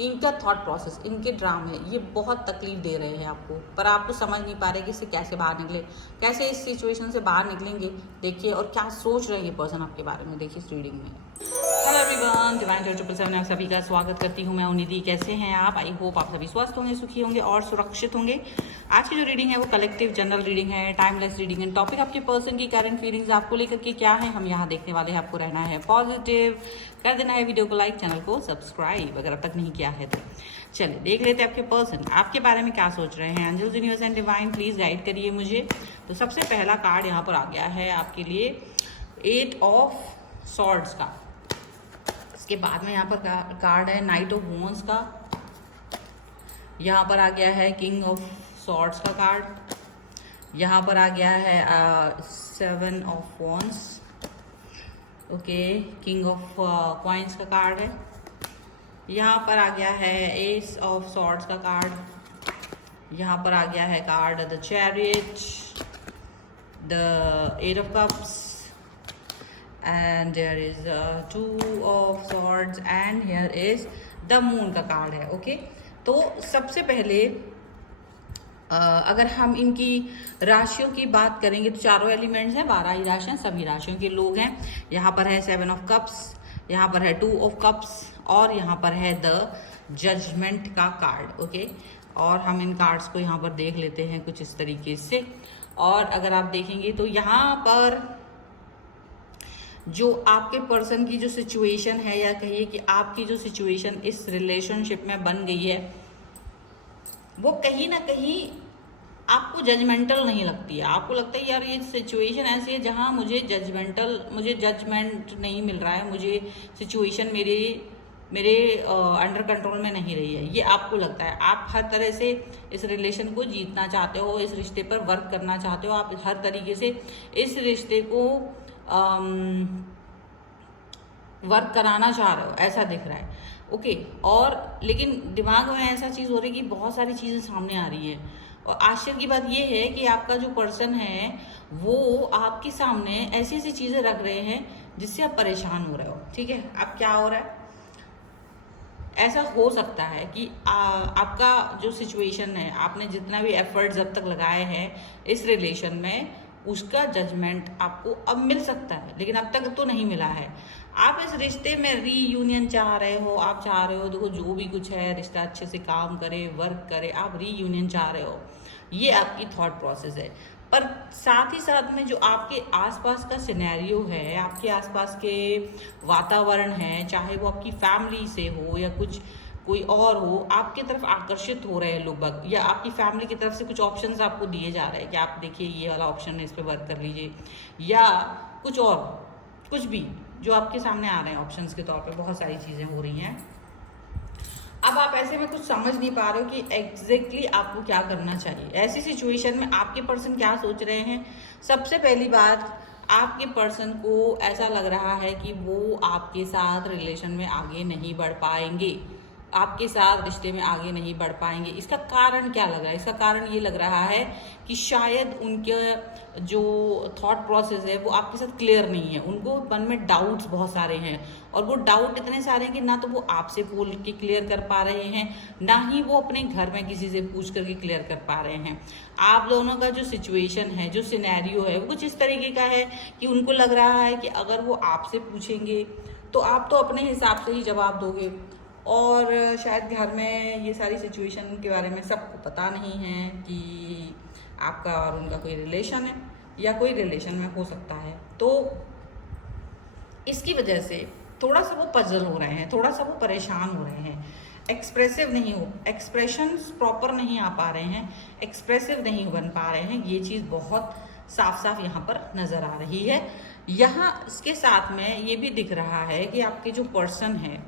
इनका thought process, इनके ड्रामे ये बहुत तकलीफ दे रहे हैं आपको, पर आप तो समझ नहीं पा रहे कि इससे कैसे बाहर निकले, कैसे इस सिचुएशन से बाहर निकलेंगे। देखिए और क्या सोच रहे हैं ये पर्सन आपके बारे में, देखिए इस रीडिंग में। हेलो एवरीवन, डिवाइन 777 आप सभी का स्वागत करती हूँ मैं उन्नीदी। कैसे हैं आप? आई होप आप सभी स्वस्थ होंगे, सुखी होंगे और सुरक्षित होंगे। आज की जो रीडिंग है वो कलेक्टिव जनरल रीडिंग है, टाइमलेस रीडिंग है। टॉपिक आपके पर्सन की करंट फीलिंग्स आपको लेकर के क्या है हम यहाँ देखने वाले हैं। आपको रहना है पॉजिटिव, कर देना है वीडियो को लाइक, चैनल को सब्सक्राइब अगर अब तक नहीं किया है तो। चलिए देख लेते हैं आपके पर्सन आपके बारे में क्या सोच रहे हैं। Angels, universe and divine please guide करिए मुझे। तो सबसे पहला कार्ड यहाँ पर आ गया है आपके लिए 8 ऑफ सॉर्ड्स का। इसके बाद में यहाँ पर कार्ड है नाइट ऑफ वॉन्ड्स का। यहाँ पर आ गया है किंग ऑफ सॉर्ड्स का कार्ड। यहाँ पर आ गया है 7 of wands, okay, king of coins का कार्ड है। यहाँ पर आ गया है एस ऑफ सॉर्ड्स का कार्ड। यहाँ पर आ गया है card the chariot, the 8 of cups, and there is 2 of swords and here is the moon का कार्ड है। ओके, तो सबसे पहले अगर हम इनकी राशियों की बात करेंगे तो चारों एलिमेंट्स हैं, 12 ही राशियां, सभी राशियों के लोग हैं। यहाँ पर है 7 ऑफ कप्स, यहाँ पर है 2 ऑफ कप्स और यहाँ पर है द जजमेंट का कार्ड। ओके, और हम इन कार्ड्स को यहाँ पर देख लेते हैं कुछ इस तरीके से। और अगर आप देखेंगे तो यहाँ पर जो आपके पर्सन की जो सिचुएशन है, या कहिए कि आपकी जो सिचुएशन इस रिलेशनशिप में बन गई है, वो कहीं ना कहीं आपको जजमेंटल नहीं लगती है। आपको लगता है यार ये सिचुएशन ऐसी है जहां मुझे जजमेंट नहीं मिल रहा है, मुझे सिचुएशन मेरे अंडर कंट्रोल में नहीं रही है, ये आपको लगता है। आप हर तरह से इस रिलेशन को जीतना चाहते हो, इस रिश्ते पर वर्क करना चाहते हो, आप हर तरीके से इस रिश्ते को वर्क कराना चाह रहे हो, ऐसा दिख रहा है। ओके, और लेकिन दिमाग में ऐसा चीज़ हो रही है कि बहुत सारी चीज़ें सामने आ रही है। और आश्चर्य की बात यह है कि आपका जो पर्सन है वो आपके सामने ऐसी ऐसी चीज़ें रख रहे हैं जिससे आप परेशान हो रहे हो। ठीक है, अब क्या हो रहा है, ऐसा हो सकता है कि आपका जो सिचुएशन है, आपने जितना भी एफर्ट्स अब तक लगाए हैं इस रिलेशन में, उसका जजमेंट आपको अब मिल सकता है, लेकिन अब तक तो नहीं मिला है। आप इस रिश्ते में रीयूनियन चाह रहे हो, आप चाह रहे हो देखो जो भी कुछ है रिश्ता अच्छे से काम करे, वर्क करे, आप रीयूनियन चाह रहे हो, ये आपकी थॉट प्रोसेस है। पर साथ ही साथ में जो आपके आसपास का सिनेरियो है, आपके आसपास के वातावरण है, चाहे वो आपकी फैमिली से हो या कुछ कोई और हो, आपके तरफ आकर्षित हो रहे हैं लोग, या आपकी फैमिली की तरफ से कुछ ऑप्शंस आपको दिए जा रहे हैं कि आप देखिए ये वाला ऑप्शन है, इस पर वर्क कर लीजिए, या कुछ और कुछ भी जो आपके सामने आ रहे हैं ऑप्शंस के तौर पे, बहुत सारी चीज़ें हो रही हैं। अब आप ऐसे में कुछ समझ नहीं पा रहे हो कि एग्जैक्टली आपको क्या करना चाहिए। ऐसी सिचुएशन में आपके पर्सन क्या सोच रहे हैं। सबसे पहली बात, आपके पर्सन को ऐसा लग रहा है कि वो आपके साथ रिलेशन में आगे नहीं बढ़ पाएंगे, आपके साथ रिश्ते में आगे नहीं बढ़ पाएंगे। इसका कारण क्या लग रहा है? इसका कारण ये लग रहा है कि शायद उनके जो थॉट प्रोसेस है वो आपके साथ क्लियर नहीं है, उनको मन में डाउट्स बहुत सारे हैं, और वो डाउट इतने सारे हैं कि ना तो वो आपसे बोल के क्लियर कर पा रहे हैं, ना ही वो अपने घर में किसी से पूछ करके क्लियर कर पा रहे हैं। आप दोनों का जो सिचुएशन है, जो सिनेरियो है, वो कुछ इस तरीके का है कि उनको लग रहा है कि अगर वो आपसे पूछेंगे तो आप तो अपने हिसाब से ही जवाब दोगे, और शायद घर में ये सारी सिचुएशन के बारे में सबको पता नहीं है कि आपका और उनका कोई रिलेशन है या कोई रिलेशन में हो सकता है। तो इसकी वजह से थोड़ा सा वो पजल हो रहे हैं, थोड़ा सा वो परेशान हो रहे हैं, एक्सप्रेसिव नहीं हो, एक्सप्रेशंस प्रॉपर नहीं आ पा रहे हैं, एक्सप्रेसिव नहीं बन पा रहे हैं। ये चीज़ बहुत साफ साफ यहाँ पर नज़र आ रही है। यहाँ इसके साथ में ये भी दिख रहा है कि आपके जो पर्सन है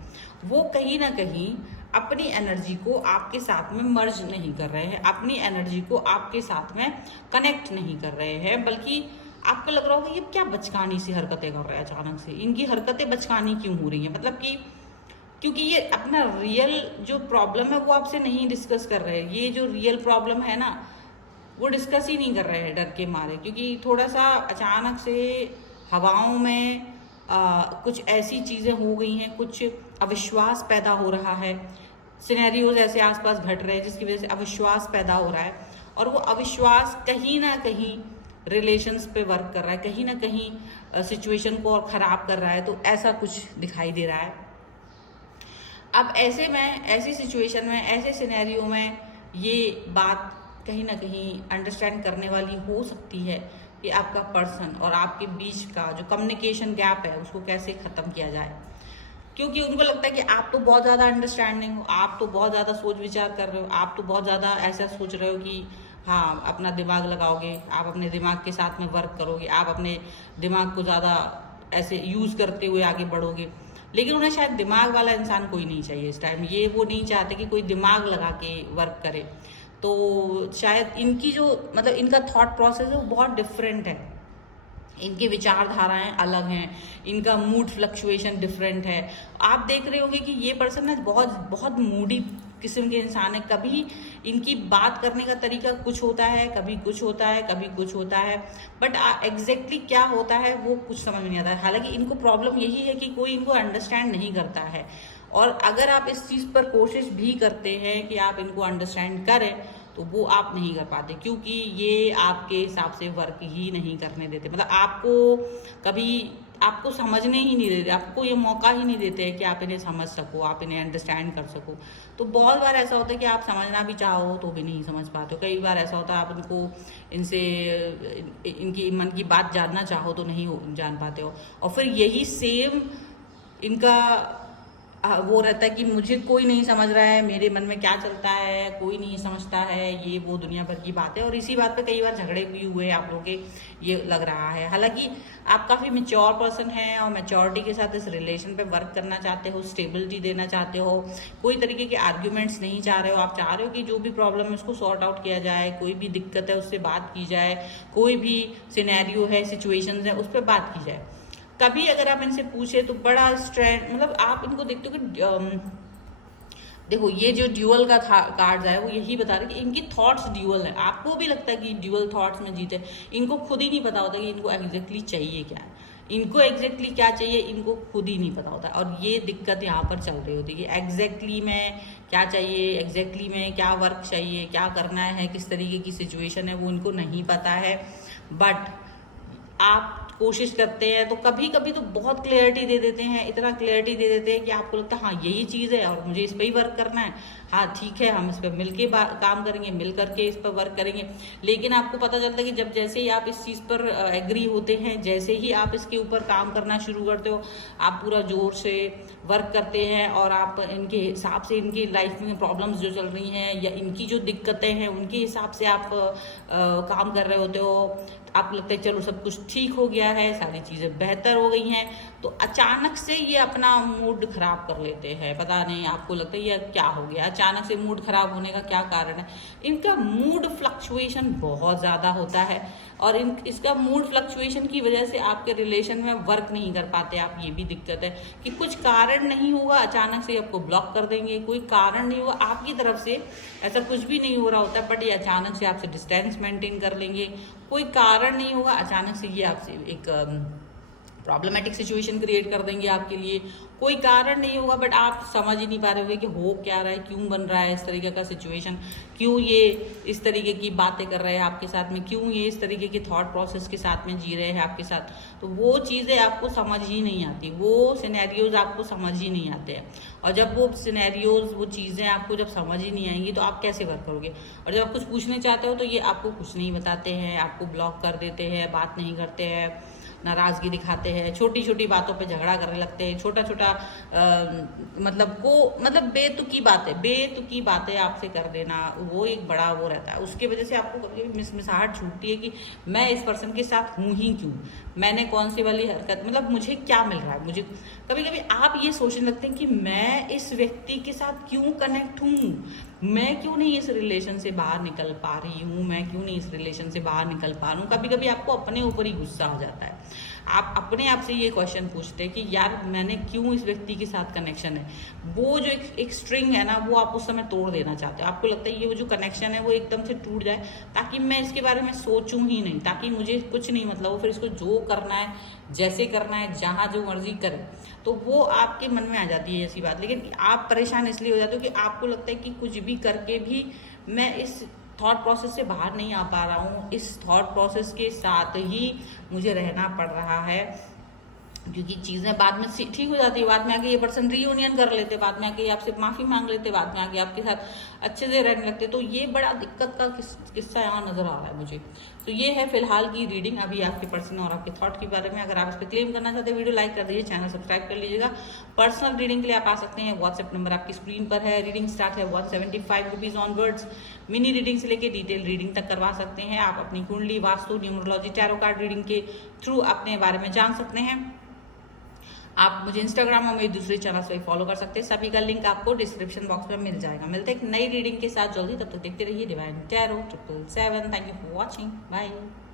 वो कहीं ना कहीं अपनी एनर्जी को आपके साथ में मर्ज नहीं कर रहे हैं, अपनी एनर्जी को आपके साथ में कनेक्ट नहीं कर रहे हैं, बल्कि आपको लग रहा होगा ये क्या बचकानी सी हरकतें कर रहे हैं, अचानक से इनकी हरकतें बचकानी क्यों हो रही हैं। मतलब कि क्योंकि ये अपना रियल जो प्रॉब्लम है वो आपसे नहीं डिस्कस कर रहे हैं। ये जो रियल प्रॉब्लम है ना वो डिस्कस ही नहीं कर रहे हैं डर के मारे, क्योंकि थोड़ा सा अचानक से हवाओं में कुछ ऐसी चीज़ें हो गई हैं, कुछ अविश्वास पैदा हो रहा है, सिनेरियोज ऐसे आसपास घट रहे हैं जिसकी वजह से अविश्वास पैदा हो रहा है, और वो अविश्वास कहीं ना कहीं रिलेशंस पे वर्क कर रहा है, कहीं ना कहीं सिचुएशन को और ख़राब कर रहा है। तो ऐसा कुछ दिखाई दे रहा है। अब ऐसे में, ऐसी सिचुएशन में, ऐसे सिनेरियो में ये बात कहीं ना कहीं अंडरस्टैंड करने वाली हो सकती है कि आपका पर्सन और आपके बीच का जो कम्युनिकेशन गैप है उसको कैसे ख़त्म किया जाए। क्योंकि उनको लगता है कि आप तो बहुत ज़्यादा अंडरस्टैंडिंग हो, आप तो बहुत ज़्यादा सोच विचार कर रहे हो, आप तो बहुत ज़्यादा ऐसा सोच रहे हो कि हाँ अपना दिमाग लगाओगे, आप अपने दिमाग के साथ में वर्क करोगे, आप अपने दिमाग को ज़्यादा ऐसे यूज़ करते हुए आगे बढ़ोगे। लेकिन उन्हें शायद दिमाग वाला इंसान कोई नहीं चाहिए इस टाइम। ये वो नहीं चाहते कि कोई दिमाग लगा के वर्क करे। तो शायद इनकी जो मतलब इनका थॉट प्रोसेस है वो बहुत डिफरेंट है, इनकी विचारधाराएं अलग हैं, इनका मूड फ्लक्चुएशन डिफरेंट है। आप देख रहे होंगे कि ये पर्सन ना बहुत बहुत मूडी किस्म के इंसान है। कभी इनकी बात करने का तरीका कुछ होता है, कभी कुछ होता है, कभी कुछ होता है, बट एग्जैक्टली क्या होता है वो कुछ समझ में नहीं आता है। हालांकि इनको प्रॉब्लम यही है कि कोई इनको अंडरस्टैंड नहीं करता है, और अगर आप इस चीज़ पर कोशिश भी करते हैं कि आप इनको अंडरस्टैंड करें तो वो आप नहीं कर पाते, क्योंकि ये आपके हिसाब से वर्क ही नहीं करने देते। मतलब आपको कभी आपको समझने ही नहीं देते, आपको ये मौका ही नहीं देते कि आप इन्हें समझ सको, आप इन्हें अंडरस्टैंड कर सको। तो बहुत बार ऐसा होता है कि आप समझना भी चाहो तो भी नहीं समझ पाते हो। कई बार ऐसा होता है आप इनको इनसे इनकी मन की बात जानना चाहो तो नहीं जान पाते हो, और फिर यही सेम इनका वो रहता है कि मुझे कोई नहीं समझ रहा है, मेरे मन में क्या चलता है कोई नहीं समझता है, ये वो दुनिया भर की बात है। और इसी बात पे कई बार झगड़े भी हुए आप लोगों के, ये लग रहा है। हालांकि आप काफ़ी मैच्योर पर्सन हैं और मैच्योरिटी के साथ इस रिलेशन पे वर्क करना चाहते हो, स्टेबिलिटी देना चाहते हो, कोई तरीके के आर्ग्यूमेंट्स नहीं चाह रहे हो। आप चाह रहे हो कि जो भी प्रॉब्लम है उसको सॉर्ट आउट किया जाए, कोई भी दिक्कत है उससे बात की जाए, कोई भी सिनेरियो है, सिचुएशंस है उस पर बात की जाए। कभी अगर आप इनसे पूछे तो बड़ा स्ट्रेंथ, मतलब आप इनको देखते हो कि देखो ये जो ड्यूअल का कार्ड है वो यही बता रहे कि इनकी थॉट्स ड्यूअल है। आपको भी लगता है कि ड्यूअल थॉट्स में जीते, इनको खुद ही नहीं पता होता कि इनको एग्जैक्टली चाहिए क्या है, इनको एग्जैक्टली क्या चाहिए इनको खुद ही नहीं पता होता। और ये दिक्कत यहाँ पर चल रही होती है कि एग्जैक्टली में क्या चाहिए, एग्जैक्टली में क्या वर्क चाहिए, क्या करना है, किस तरीके की सिचुएशन है वो इनको नहीं पता है। बट आप कोशिश करते हैं तो कभी कभी तो बहुत क्लियरिटी दे देते हैं, इतना क्लियरिटी दे देते हैं कि आपको लगता है हाँ यही चीज़ है और मुझे इस पर ही वर्क करना है, हाँ ठीक है हम इस पर मिलके काम करेंगे, मिल करके इस पर वर्क करेंगे। लेकिन आपको पता चलता है कि जब जैसे ही आप इस चीज़ पर एग्री होते हैं, जैसे ही आप इसके ऊपर काम करना शुरू करते हो, आप पूरा जोर से वर्क करते हैं और आप इनके हिसाब से इनकी लाइफ में प्रॉब्लम्स जो चल रही हैं या इनकी जो दिक्कतें हैं उनके हिसाब से आप काम कर रहे होते हो। आपको लगता है चलो सब कुछ ठीक हो गया है, सारी चीज़ें बेहतर हो गई हैं, तो अचानक से ये अपना मूड खराब कर लेते हैं। पता नहीं आपको लगता है ये क्या हो गया, अचानक से मूड खराब होने का क्या कारण है। इनका मूड फ्लक्चुएशन बहुत ज़्यादा होता है और इसका मूड फ्लक्चुएशन की वजह से आपके रिलेशन में वर्क नहीं कर पाते आप। ये भी दिक्कत है कि कुछ कारण नहीं होगा, अचानक से आपको ब्लॉक कर देंगे, कोई कारण नहीं होगा आपकी तरफ से, ऐसा कुछ भी नहीं हो रहा होता, बट ये अचानक से आपसे डिस्टेंस मेंटेन कर लेंगे, कोई कारण नहीं होगा, अचानक से ये आपसे एक प्रॉब्लमेटिक सिचुएशन क्रिएट कर देंगे आपके लिए, कोई कारण नहीं होगा, बट आप समझ ही नहीं पा रहे होगे कि हो क्या रहा है, क्यों बन रहा है इस तरीके का सिचुएशन, क्यों ये इस तरीके की बातें कर रहे हैं आपके साथ में, क्यों ये इस तरीके के थॉट प्रोसेस के साथ में जी रहे हैं आपके साथ। तो वो चीज़ें आपको समझ ही नहीं आती, वो सिनेरियोज आपको समझ ही नहीं आते हैं। और जब वो सिनेरियोज, वो चीज़ें आपको जब समझ ही नहीं आएंगी तो आप कैसे वर्क करोगे। और जब आप कुछ पूछने चाहते हो तो ये आपको कुछ नहीं बताते हैं, आपको ब्लॉक कर देते हैं, बात नहीं करते हैं, नाराज़गी दिखाते हैं, छोटी छोटी बातों पे झगड़ा करने लगते हैं, छोटा छोटा मतलब बेतुकी बातें आपसे कर देना, वो एक बड़ा वो रहता है। उसकी वजह से आपको कभी कभी मिसमिसाहट छूटती है कि मैं इस पर्सन के साथ हूँ ही क्यों, मैंने कौन सी वाली हरकत, मतलब मुझे क्या मिल रहा है। मुझे कभी कभी आप ये सोचने लगते हैं कि मैं इस व्यक्ति के साथ क्यों कनेक्ट हूँ, मैं क्यों नहीं इस रिलेशन से बाहर निकल पा रही हूँ, मैं क्यों नहीं इस रिलेशन से बाहर निकल पा रहा हूँ। कभी कभी आपको अपने ऊपर ही गुस्सा आ जाता है। आप अपने आप से ये क्वेश्चन पूछते हैं कि यार मैंने क्यों इस व्यक्ति के साथ कनेक्शन है, वो जो एक स्ट्रिंग है ना वो आप उस समय तोड़ देना चाहते हो। आपको लगता है ये वो जो कनेक्शन है वो एकदम से टूट जाए ताकि मैं इसके बारे में सोचूं ही नहीं, ताकि मुझे कुछ नहीं मतलब हो, फिर इसको जो करना है जैसे करना है जहाँ जो मर्जी करे, तो वो आपके मन में आ जाती है ऐसी बात। लेकिन आप परेशान इसलिए हो जाते हो कि आपको लगता है कि कुछ भी करके भी मैं इस थॉट प्रोसेस से बाहर नहीं आ पा रहा हूँ, इस थॉट प्रोसेस के साथ ही मुझे रहना पड़ रहा है, क्योंकि चीज़ें बाद में ठीक हो जाती है। बाद में आके ये पर्सन रीयूनियन कर लेते, बाद में आके आपसे माफ़ी मांग लेते, बाद में आके आपके साथ अच्छे से रहने लगते। तो ये बड़ा दिक्कत का किस्सा यहाँ नज़र आ रहा है मुझे। तो ये है फिलहाल की रीडिंग अभी आपके पर्सन और आपके थॉट के बारे में। अगर आप इस पर क्लेम करना चाहते हैं वीडियो लाइक कर दीजिए, चैनल सब्सक्राइब कर लीजिएगा। पर्सनल रीडिंग के लिए आप आ सकते हैं, व्हाट्सएप नंबर आपकी स्क्रीन पर है। रीडिंग स्टार्ट है 175 रुपीज़ ऑनवर्ड्स। मिनी रीडिंग से लेके डिटेल रीडिंग तक करवा सकते हैं। आप अपनी कुंडली, vastu, numerology, tarot card reading के थ्रू अपने बारे में जान सकते हैं। आप मुझे इंस्टाग्राम और मेरे दूसरे चैनल पे फॉलो कर सकते हैं, सभी का लिंक आपको डिस्क्रिप्शन बॉक्स में मिल जाएगा। मिलते हैं एक नई रीडिंग के साथ जल्दी, तब तक देखते रहिए divine tarot 777। Thank you for watching, bye.